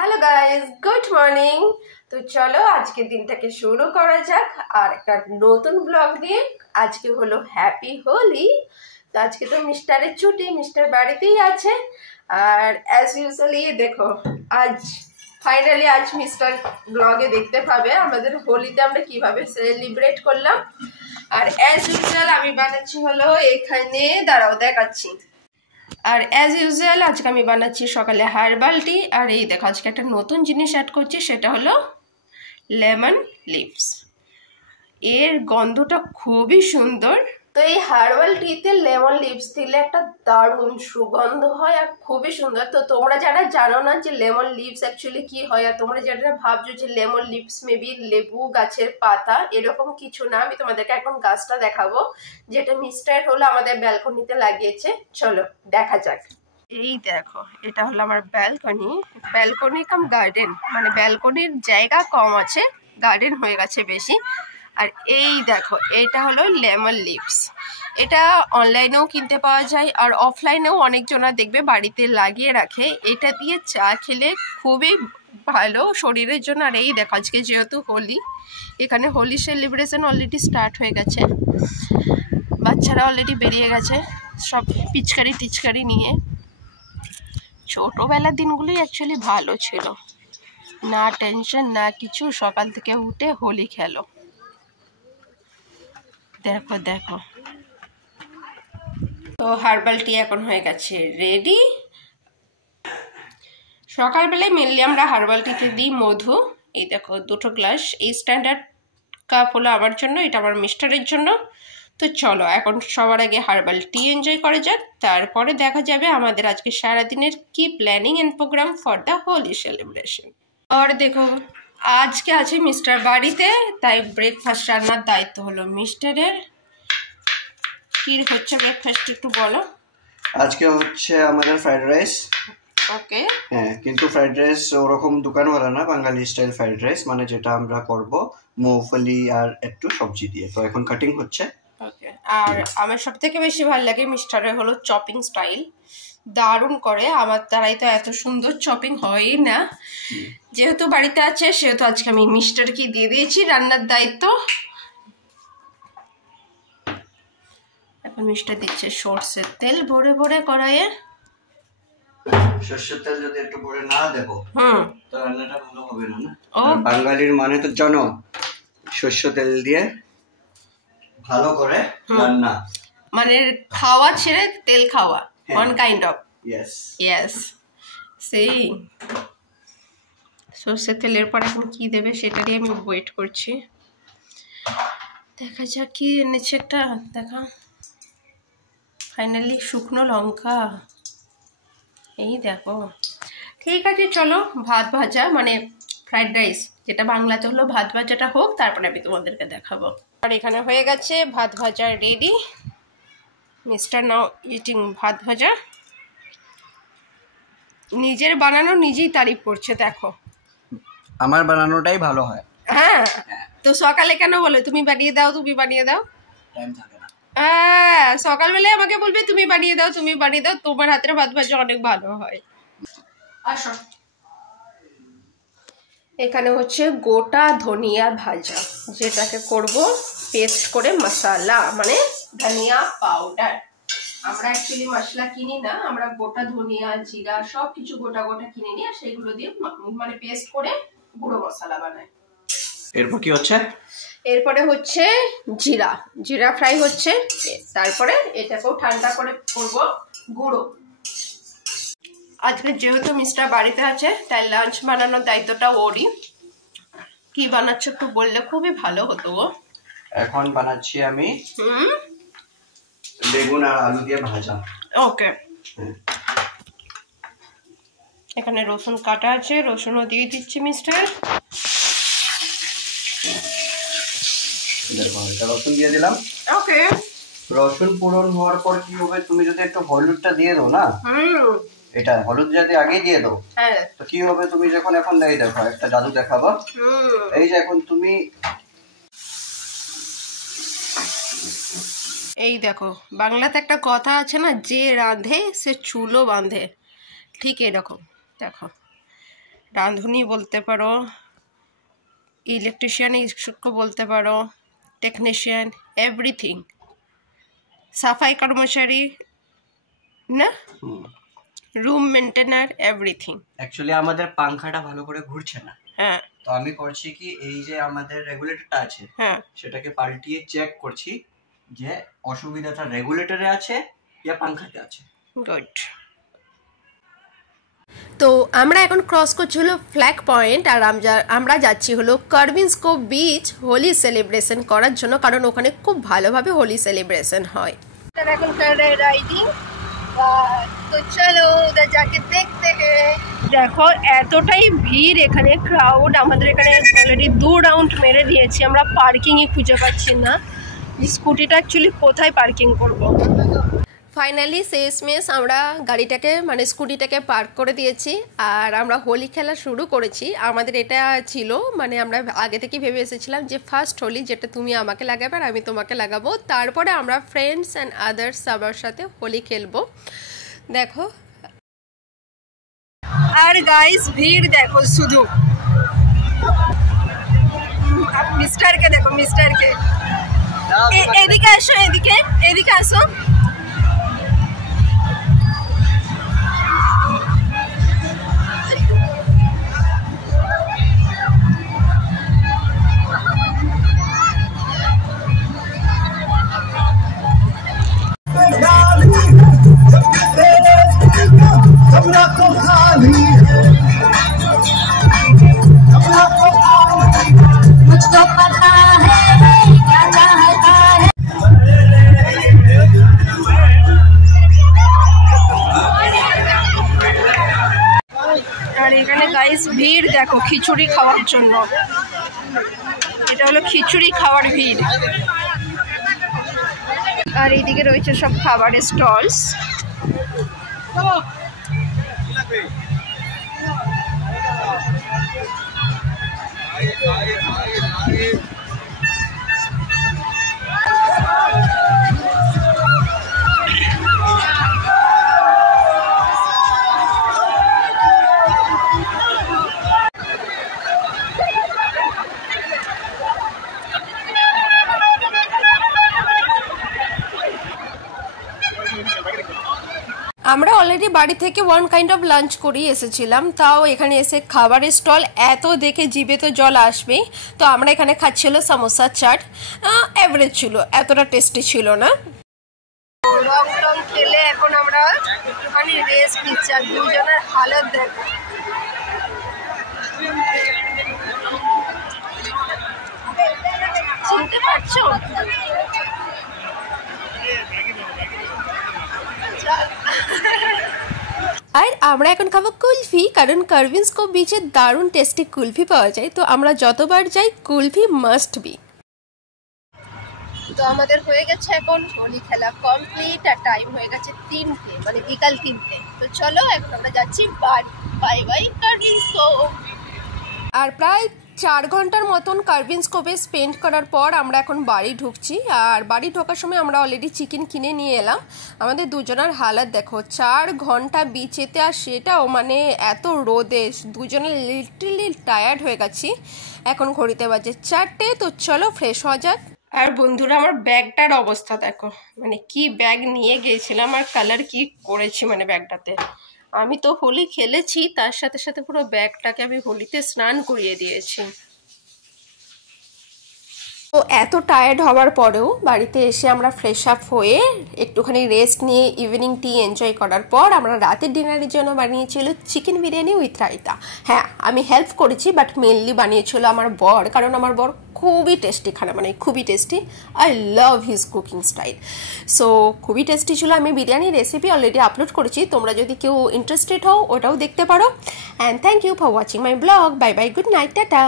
Hello guys, good morning. তো চলো আজকে দিনটাকে শুরু করা যাক আর একটা নতুন ব্লগ দিয়ে। আজকে হলো হ্যাপি হোলি। তো আজকে তো মিস্টারের ছুটি, মিস্টার বাড়িতেই আছে। আর অ্যাজ ইউজুয়ালি দেখো, আজ ফাইনালি আজ মিস্টার ব্লগে দেখতে পাবে আমাদের হোলিতে আমরা কিভাবে সেলিব্রেট করলাম। আর অ্যাজ ইউজুয়াল আমি বানাচ্ছি হলো এখানে, দাঁড়াও দেখাচ্ছি। আর অ্যাজ ইউজুয়াল আজকে আমি বানাচ্ছি সকালে হার্বাল টি। আর এই দেখো আজকে একটা নতুন জিনিস অ্যাড করছি, সেটা হলো লেমন লিভস। এর গন্ধটা খুবই সুন্দর। তো এই হার্বাল টিতে লেমন লিভস দিলে একটা দারুণ সুগন্ধ হয় আর খুবই সুন্দর। তো তোমরা যারা জানো না যে লেমন লিভস অ্যাকচুয়ালি কি হয়, আর তোমরা যারা ভাবছো যে লেমন লিভস মেবি লেবু গাছের পাতা, এরকম কিছু না। আমি তোমাদেরকে এখন গাছটা দেখাবো, যেটা মিস্টার হলো আমাদের ব্যালকনিতে লাগিয়েছে। চলো দেখা যাক। এই দেখো, এটা হলো আমার ব্যালকনি কাম গার্ডেন, মানে ব্যালকনির জায়গা কম আছে, গার্ডেন হয়ে গেছে বেশি। আর এই দেখো, এটা হলো লেমন লিভস। এটা অনলাইনেও কিনতে পাওয়া যায় আর অফলাইনেও অনেকজনা দেখবে বাড়িতে লাগিয়ে রাখে। এটা দিয়ে চা খেলে খুবই ভালো শরীরের জন্য। আর এই দেখো, আজকে যেহেতু হোলি, এখানে হোলি সেলিব্রেশন অলরেডি স্টার্ট হয়ে গেছে। বাচ্চারা অলরেডি বেরিয়ে গেছে সব পিচকারি টিচকারি নিয়ে। ছোটোবেলার দিনগুলোই অ্যাকচুয়ালি ভালো ছিল, না টেনশন না কিছু, সকাল থেকে উঠে হোলি খেলো। দেখো দেখো, তো হার্বাল টি এখন হয়ে গেছে রেডি। সকালবেলায় মেনলি আমরা হার্বাল টিতে দিই মধু। এই দেখো 2টো গ্লাস, এই স্ট্যান্ডার্ড কাপ হলো আমার জন্য, এটা আমার মিস্টারের জন্য। তো চলো এখন সবার আগে হার্বাল টি এনজয় করা যাক, তারপরে দেখা যাবে আমাদের আজকে সারাদিনের কি planning and programme for the Holi celebration. আর দেখো, আজকে আছে মিস্টার বাড়িতে, তাই ব্রেকফাস্ট রান্নার দায়িত্ব হলো মিস্টারের। কি হচ্ছে ব্রেকফাস্ট একটু বলো। আজকে হচ্ছে আমাদের ফ্রাইড রাইস। ওকে। হ্যাঁ, কিন্তু ফ্রাইড রাইস ওরকম দোকানওয়ালা না, বাঙালি স্টাইল ফ্রাইড রাইস, মানে যেটা আমরা করব মুগফলি আর একটু সবজি দিয়ে। তো এখন কাটিং হচ্ছে। ওকে। আর আমার সব থেকে বেশি ভালো লাগে মিস্টারের হলো চপিং স্টাইল, দারুণ করে। আমার দ্বারাই তো এত সুন্দর চপিং হয়ই না। যেহেতু বাড়িতে আছে সেহেতু আজকে আমি মিস্টারকে দিয়ে দিয়েছি রান্নার দায়িত্ব। এখন মিস্টার দিচ্ছে সর্ষের তেল ভরে ভরে কড়াইয়ে। সর্ষের তেল যদি একটু ভরে না দেবো তো রান্নাটা ভালো হবে না। ও বাঙালির মানে তো জানো, সর্ষের তেল দিয়ে ভালো করে রান্না, মানে খাওয়া ছেড়ে তেল খাওয়া, ওয়ান কাইন্ড অফ। ইয়েস। সেই সর্ষের তেলের পর এখন কি দেবে সেটারই আমি ওয়েট করছি। দেখা যাক কি এনেছে, একটা দেখা। ফাইনালি শুকনো লঙ্কা, এই দেখো। ঠিক আছে চলো, ভাত ভাজা মানে ফ্রাইড রাইস, যেটা বাংলাতে হলো ভাত ভাজাটা হোক, তারপরে আমি তোমাদেরকে দেখাবো। আর এখানে হয়ে গেছে ভাত ভাজা রেডি। মিস্টার নাও ইটিং ভাত ভাজা। নিজের বানানো নিজেই তারিফ করছে, দেখো। আমার বানানোটাই ভালো হয়। হ্যাঁ, তো সকালে কেন বলে তুমি বানিয়ে দাও, তুমি বানিয়ে দাও? টাইম থাকে না। হ্যাঁ, সকালবেলায় আমাকে বলবে তুমি বানিয়ে দাও, তুমি বানিয়ে দাও, তোমার হাতের ভাত ভাজা অনেক ভালো হয়। আসো, এখানে হচ্ছে গোটা ধনিয়া ভাজা, যেটাকে করব পেস্ট করে মশলা, মানে ধনিয়া পাউডার। আমরা অ্যাকচুয়ালি মশলা কিনি না, আমরা গোটা ধনিয়া জিরা সব কিছু গোটা গোটা কিনে নিই আর সেগুলো দিয়ে মানে পেস্ট করে গুঁড়ো মশলা বানাই। এরপর কি হচ্ছে? এরপরে হচ্ছে জিরা, জিরা ফ্রাই হচ্ছে। তারপরে এটাকেও ঠান্ডা করে করব গুঁড়ো। আজকে যেহেতু মিস্টার বাড়িতে আছে তাই লাঞ্চ বানানোর দায়িত্বটা ওরই। কি বানাচ্ছ একটু বললে খুবই ভালো হতো। এখন বানাচ্ছি আমি বেগুন আর আলু দিয়ে ভাজা। ওকে। এখানে রসুন কাটা আছে, রসুনও দিয়ে দিচ্ছি মিস্টার। দেখো, এটা রসুন দিয়ে দিলাম। ওকে। রসুন পূরণ হওয়ার পর কি হবে, তুমি যদি একটু হলুদটা দিয়ে দাও না, এটা হলুদ যদি আগে দিয়ে দাও তো কি হবে, তুমি যখন এখন এই দেখো একটা জাদু দেখাবো। এই যে এখন তুমি এই দেখো, বাংলাতে একটা কথা আছে না, যে রাঁধে সে চুলো বাঁধে, ঠিক এরকম। দেখো রাঁধুনি বলতে পারো, ইলেকট্রিশিয়ান বলতে পারো, টেকনিশিয়ান, এভরিথিং, সাফাই কর্মচারী না, রুম মেইনটেনার, এভরিথিং। অ্যাকচুয়ালি আমাদের পাংখাটা ভালো করে ঘুরছে না। হ্যাঁ, তো আমি করছি কি, এই যে আমাদের রেগুলেটরটা আছে, হ্যাঁ, সেটাকে পাল্টিয়ে চেক করছি যে অসুবিধাটা রেগুলেটরে আছে या পাংখাতে আছে। গুড। তো আমরা এখন ক্রস করছি হলো ফ্ল্যাগ পয়েন্ট, আর আমরা যাচ্ছি হলো কার্ভিনস কোভ বিচ হোলি সেলিব্রেশন করার জন্য, কারণ ওখানে খুব ভালোভাবে হোলি সেলিব্রেশন হয়। এখন রাইডিং, তো চলো উধর যাকে দেখতে हैं। দেখো এতটাই ভিড় এখানে, ক্রাউড। আমাদের এখানে অলরেডি 2 রাউন্ড মেরে দিয়েছি, আমরা পার্কিংই খুঁজে পাচ্ছি না। স্কুটিটা অ্যাকচুয়ালি কোথায় পার্কিং করব। ফাইনালি শেষমেশ আমরা গাড়িটাকে মানে স্কুটিটাকে পার্ক করে দিয়েছি, আর আমরা হোলি খেলা শুরু করেছি। আমাদের এটা ছিল মানে আমরা আগে থেকেই ভেবে এসেছিলাম যে ফার্স্ট হোলি, যেটা তুমি আমাকে লাগাবে আর আমি তোমাকে লাগাবো, তারপরে আমরা ফ্রেন্ডস অ্যান্ড আদার্স সবার সাথে হোলি খেলবো। দেখো, আর গাইস ভিড় দেখো শুধু। মিস্টারকে দেখো, মিস্টারকে। এদিকে আসো, এদিকে আসো। আর এখানে গাইস ভিড় দেখো খিচুড়ি খাওয়ার জন্য। এটা হলো খিচুড়ি খাওয়ার ভিড়। আর এইদিকে রয়েছে সব খাবারের স্টলস। আমরা অলরেডি বাড়ি থেকে ওয়ান কাইন্ড অফ লাঞ্চ করেই এসেছিলাম, তাও এখানে এসে খাবারের স্টল এত দেখে জিভে তো জল আসবেই। তো আমরা এখানে খাচ্ছিল সামোসা চাট, এভারেজ ছিল, এতটা টেস্টি ছিল না। রং টং খেলে এখন আমরা একটুখানি রেস্ট নিচ্ছি, আর দুজনের হালত দেখো। চিনতে পারছো? আর আমরা এখন খাবো কুলফি, কারণ কার্ভিনস কোভ বিচে দারুণ টেস্টি কুলফি পাওয়া যায়। তো আমরা যতবার যাই কুলফি মাস্ট বি। তো আমাদের হয়ে গেছে এখন হোলি খেলা কমপ্লিট, আর টাইম হয়ে গেছে 3টে, মানে বিকাল 3টে। তো চলো এখন আমরা যাচ্ছি বাড়ি। Bye bye Carvins Cove. আর প্রায় 4 ঘন্টার মতন কার্ভিনস কোভে স্পেন্ড করার পর আমরা এখন বাড়ি ঢুকছি। আর বাড়ি ঢোকার সময় আমরা অলরেডি চিকেন কিনে নিয়ে এলাম। আমাদের দুজনের হালাত দেখো, 4 ঘন্টা বিচেতে, আর সেটাও মানে এত রোদে, দুজনে লিটারলি টায়ার্ড হয়ে গেছি। এখন ঘড়িতে বাজে 4টে। তো চলো ফ্রেশ হওয়া যাক। আর বন্ধুরা আমার ব্যাগটার অবস্থা দেখো, মানে কি ব্যাগ নিয়ে গিয়েছিলাম আর কালার কি করেছি মানে ব্যাগটাতে। আমি তো হোলি খেলেছি, তার সাথে সাথে পুরো ব্যাগটাকে আমি হোলিতে স্নান করিয়ে দিয়েছি। তো এত টায়ার্ড হওয়ার পরেও বাড়িতে এসে আমরা ফ্রেশ আপ হয়ে একটুখানি রেস্ট নিয়ে ইভিনিং টি এনজয় করার পর আমরা রাতের ডিনারের জন্য বানিয়েছিল চিকেন বিরিয়ানি উইথ রায়তা। হ্যাঁ, আমি হেল্প করেছি, বাট মেনলি বানিয়েছিল আমার বর, কারণ আমার বর খুবই টেস্টি খানা, মানে খুবই tasty. I love his cooking style. So খুবই টেস্টি ছিল। আমি বিরিয়ানির রেসিপি অলরেডি আপলোড করেছি, তোমরা যদি কেউ ইন্টারেস্টেড হও ওটাও দেখতে পারো। And thank you for watching my blog. Bye bye, good night, tata.